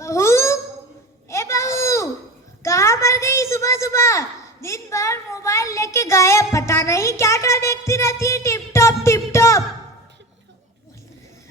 बहू, ए बहू, कहाँ मर गई सुबह सुबह? दिन भर मोबाइल लेके गायब, पता नहीं क्या क्या देखती रहती है। Tip top tip top.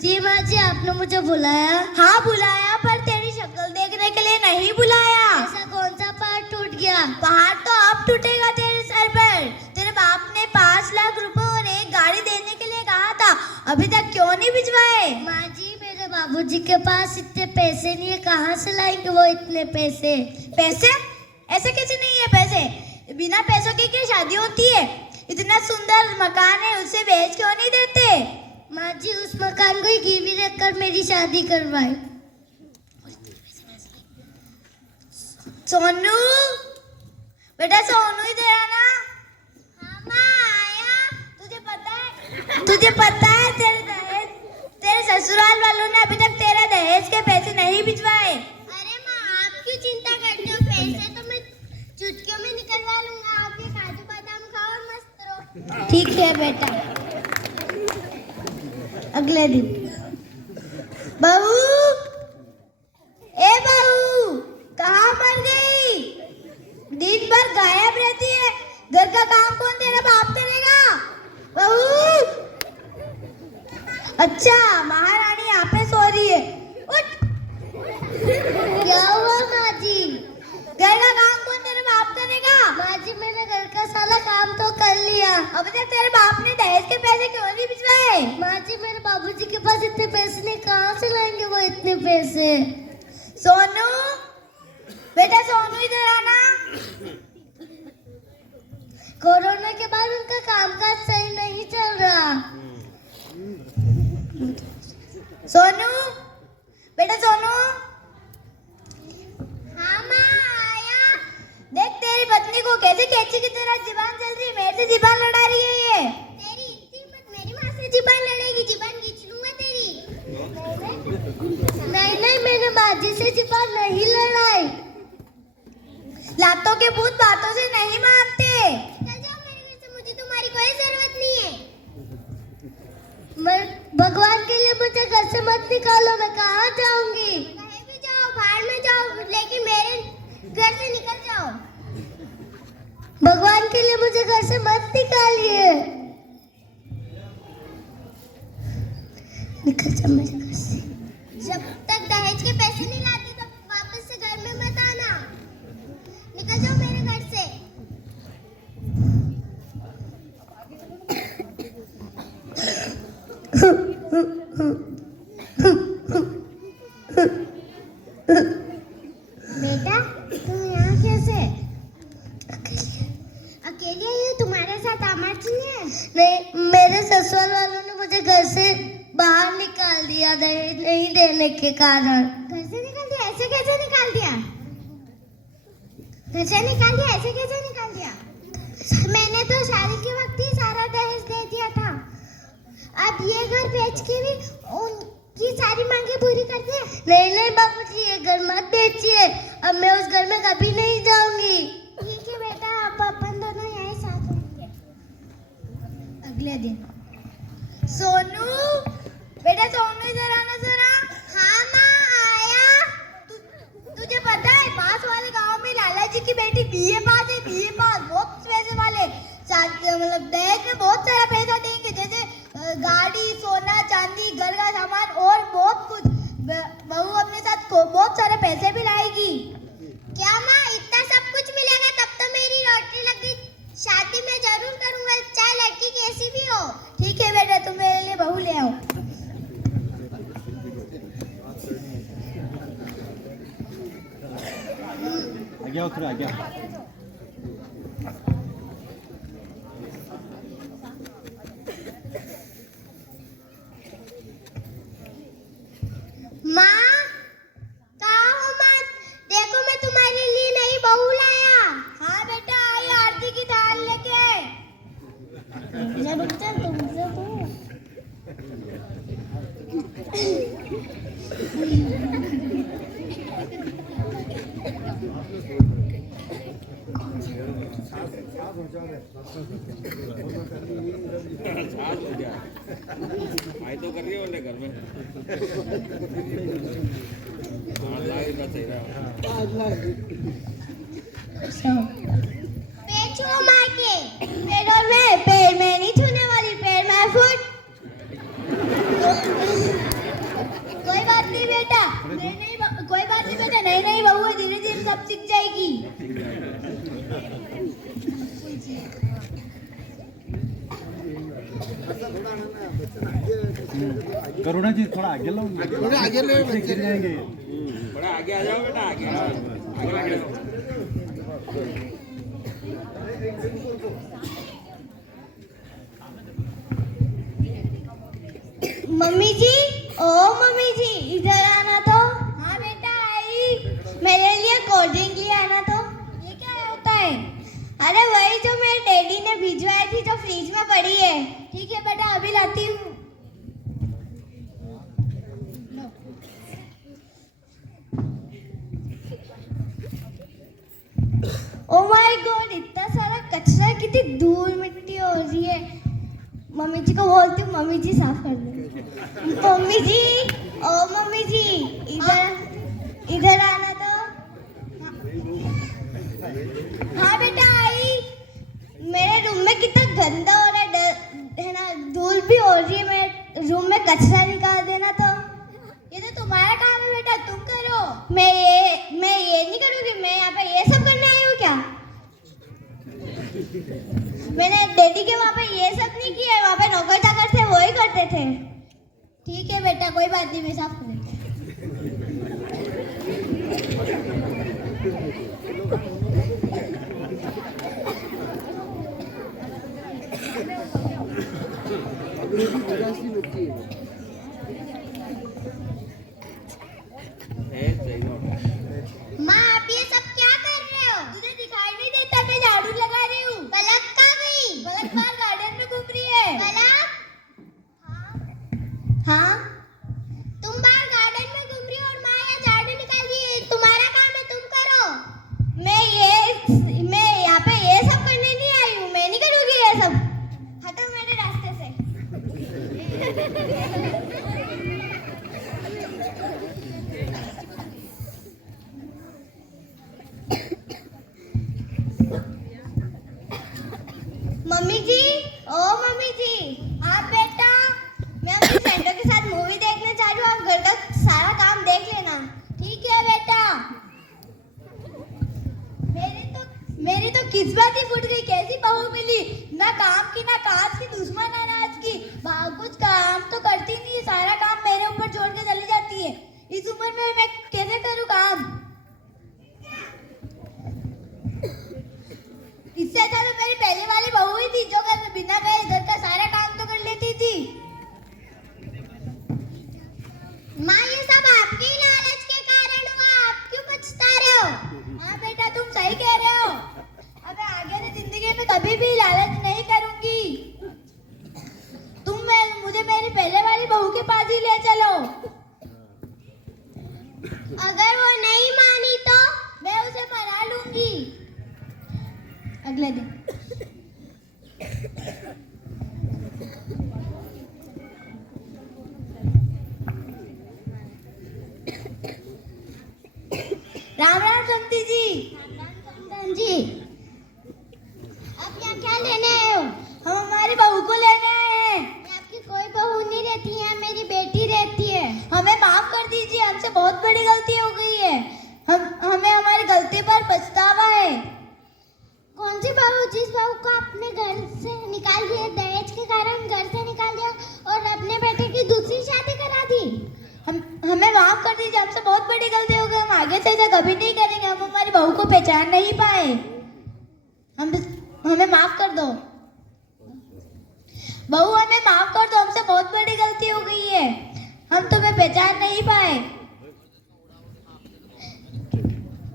जी माँ जी, आपने मुझे बुलाया? हाँ बुलाया, पर तेरी शक्ल देखने के लिए नहीं बुलाया। ऐसा कौन सा पहाड़ टूट गया? पहाड़ तो अब टूटेगा तेरे सर पर। तेरे बाप ने 5 लाख रुपए और एक गाड़ी देने के लिए कहा था, अभी तक क्यों नहीं भिजवाए? माँ जी, मेरे बाबूजी के पास इतने पैसे नहीं है, कहाँ से लाएंगे वो इतने पैसे? पैसे? ऐसे कैसे नहीं है पैसे? बिना पैसों के क्या शादी होती है? इतना सुंदर मकान है, उसे बेच क्यों नहीं देते? माँ जी, उस मकान को ही गिरवी रखकर मेरी शादी करवाई। सोनू, बेटा सोनू इधर आना। हाँ माँ, आया। तुझे पता है तेरे ससुराल वालों ने अभी तक तेरे दहेज के पैसे नहीं भिजवाए। अरे माँ, आप क्यों चिंता करते हो? पैसे तो मैं चुटकियों में निकलवा लूंगा। आप ये काजू बादाम खाओ और मस्त रहो। ठीक है बेटा। अगले दिन, बहू, ए बहू, कहाँ मर गई? दिन भर गायब रहती है। घर का काम कौन तेरा बाप करेगा? बहू, अच्छा महारानी यहाँ पे सो रही है। उठ। क्या हुआ माँ जी? घर का काम कौन तेरे बाप करेगा? माँ जी, मैंने घर का सारा काम तो कर लिया। अभी तक तेरे बाप ने दहेज के पैसे क्यों नहीं भिजवाए? माँ जी, मेरे बाबूजी के पास इतने पैसे नहीं, कहाँ से लाएंगे वो इतने पैसे? सोनू, बेटा सोनू इधर आना। कोरोना के बाद उनका कामकाज सही नहीं चल रहा। सोनू, बेटा सोनू। हाँ माँ, आया। देख तेरी पत्नी को कैसे कैंची की तरह जीभान चल रही है, मेरे से जीभान लड़ा रही है ये। तेरी इतनी हिम्मत, मेरी माँ से जीभान लड़ेगी? जीभान खींच लूंगा तेरी। नहीं नहीं, मैंने माँ जी से जीभान नहीं लड़ाई। लातों के भूत बातों से नहीं मानते। चल जाओ मेरे घर से, मुझे तुम्हारी कोई जरूरत नहीं है। मैं भगवान के लिए मुझे घर से मत निकालो, मैं कहाँ जाऊंगी? कहीं भी जाओ, बाहर में जाओ, लेकिन मेरे घर से निकल जाओ। भगवान के लिए मुझे घर से मत निकालिए। निकल जा मेरे घर से। जब तक दहेज के पैसे नहीं लाती तब वापस से घर में मत आना। निकल जाओ मेरे घर से। बेटा, तुम यहाँ कैसे? अकेले ही हो? तुम्हारे साथ आमार जी है? नहीं, मेरे ससुराल वालों ने मुझे घर से बाहर निकाल दिया दहेज नहीं देने के कारण। घर से निकाल दिया? ऐसे कैसे निकाल दिया? घर से निकाल दिया? ऐसे कैसे निकाल दिया? मैंने तो शादी के वक्त ही सारा दहेज दे दिया था। अब ये घर बेच के भी उनकी सारी मांगे पूरी कर दे? नहीं नहीं बाबूजी, ये घर मत बेचिए। अब मैं उस घर में कभी नहीं जाऊंगी। ठीक है बेटा, अब अपन दोनों यहीं साथ रहेंगे। अगले दिन, सोनू, बेटा सोनू इधर आना जरा। हाँ माँ, आया। तुझे पता है पास वाले गांव में लाला जी की बेटी बीए पास है। बीए पास, बहुत पैसे वाले। मतलब दहेज में बहुत सारा पैसा देंगे, जैसे गाड़ी, सोना चांदी, घर का सामान और बहुत कुछ। बहू अपने साथ बहुत सारे पैसे भी लाएगी। क्या माँ, इतना सब कुछ मिलेगा तब तो मेरी लॉटरी लग गई। शादी में जरूर करूंगा, चाहे लड़की कैसी भी हो। ठीक है बेटा, तुम मेरे लिए बहू ले आओ। आगे आओ, थोड़ा आगे आओ। माँ, कहाँ हो माँ? देखो मैं तुम्हारे लिए नई बहू लाया। हाँ बेटा, आई आरती की थाल लेके। तुमसे आई तो कर रही है घर में 5 लाख का चाहिए पैर छुओ मार के। पैरों में, पैर में नहीं छूने वाली, पैर में फुट। कोई बात नहीं बेटा, कोई बात नहीं बेटा, नहीं नहीं बहू है, धीरे धीरे सब सीख जाएगी। करुणा जी थोड़ा आगे लो, थोड़ा आगे ले बच्चे गिर जाएंगे। बड़ा आगे आ जाओ बेटा, आगे आगे जाओ। मम्मी जी, ओ मम्मी जी, इधर आना तो। हाँ बेटा आई। मेरे लिए कोल्ड ड्रिंक ले आना तो। ये क्या होता है? अरे वही जो मेरे डैडी ने भिजवाई थी, जो फ्रिज में पड़ी है। ठीक है बेटा, अभी लाती हूँ। ओ माय गॉड, इतना सारा कचरा, कितनी धूल मिट्टी हो रही है। मम्मी जी को बोलती हूँ, मम्मी जी साफ कर दो। मम्मी जी, ओ मम्मी जी, इधर आना तो। हाँ बेटा आई। मेरे रूम में कितना गंदा हो रहा है ना, धूल भी हो रही है। मेरे रूम में कचरा निकाल देना तो। ये तो तुम्हारा काम है बेटा, तुम करो। मैं ये नहीं करूँगी। मैं यहाँ पे ये सब करने आई हूँ क्या? मैंने डैडी के वहाँ पे ये सब नहीं किया। वहाँ पे नौकर चाकर थे, वो ही करते थे। ठीक है बेटा, कोई बात नहीं, मैं साफ करूँगी। माँ, आप ये सब क्या कर रहे हो? तुझे दिखाई नहीं देता, मैं झाड़ू लगा रही हूँ। पलक कहाँ गई? पलक बाहर गार्डन में घूम रही है। पलक, हाँ, तुम बाहर गार्डन में घूम रही हो और माँ यहाँ झाड़ू निकाल रही है। तुम्हारा काम है, तुम करो। मैं यहाँ पे ये सब करने नहीं आई हूँ। मैं नहीं करूँगी ये सब। हटो मेरे रास्ते से। मम्मी जी, ओ मम्मी जी। हाँ बेटा। मैं अपनी फ्रेंडों के साथ मूवी देखने जा रही हूँ। आप घर का सारा काम देख लेना। ठीक है बेटा। मेरी तो किस्मत ही फूट गई, कैसी बहू मिली, ना काम की ना काज की, दुश्मन अनाज की। कुछ काम तो करती नहीं है, सारा काम मेरे ऊपर छोड़ के चली जाती है। इस उम्र में मैं कैसे करूँ काम? इससे अच्छा तो मेरी पहले वाली बहू ही थी, जो घर बिना गए घर का सारा काम तो कर लेती थी। माँ, ये सब आपके ही लालच के कारण हुआ। आप क्यों पछता रहे हो? हाँ बेटा, तुम सही कह रहे हो। अब मैं आगे की जिंदगी में कभी भी लालच नहीं करूंगी। मुझे मेरी पहले वाली बहू के पास ही ले चलो। अगर वो नहीं मानी तो? मैं उसे मना लूंगी अगले दिन। राम राम संती जी। जी, आप यहाँ क्या लेने आए हो? हम हमारी बहू को लेने आए हैं। आपकी कोई बहू नहीं रहती है, मेरी बेटी रहती है। हमें माफ कर दीजिए, हमसे बहुत बड़ी गलती हो गई है। हमें हमारी गलती पर पछतावा है। कौन सी बहू? जिस बहू को आपने घर से निकाल दिया, दहेज के कारण घर से निकाल दिया और अपने बेटे की दूसरी शादी करा दी। हमें माफ कर दीजिए, हमसे बहुत बड़ी गलती हो गई। हम आगे से ऐसा कभी नहीं करेंगे। हम हमारी बहू को पहचान नहीं पाए। हमें माफ कर दो बहू, हमें माफ कर दो। हमसे बहुत बड़ी गलती हो गई है। हम तुम्हें पहचान नहीं पाए।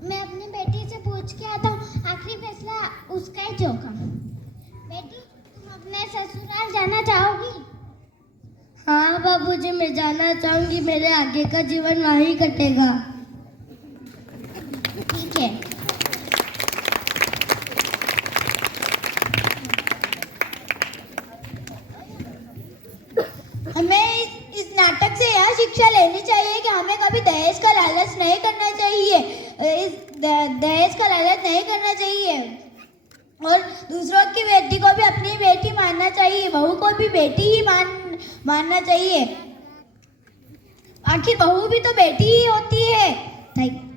मैं अपनी बेटी से पूछ के आता हूँ, आखिरी फैसला उसका ही होगा। बेटी, तुम अपने ससुराल जाना चाहोगी? हाँ बाबूजी, मैं जाना चाहूंगी। मेरे आगे का जीवन वहीं कटेगा। ठीक है। कभी दहेज का लालच नहीं करना चाहिए। इस दहेज का लालच नहीं करना चाहिए और दूसरों की बेटी को भी अपनी बेटी मानना चाहिए, बहू को भी बेटी ही मानना चाहिए। आखिर बहू भी तो बेटी ही होती है। थैंक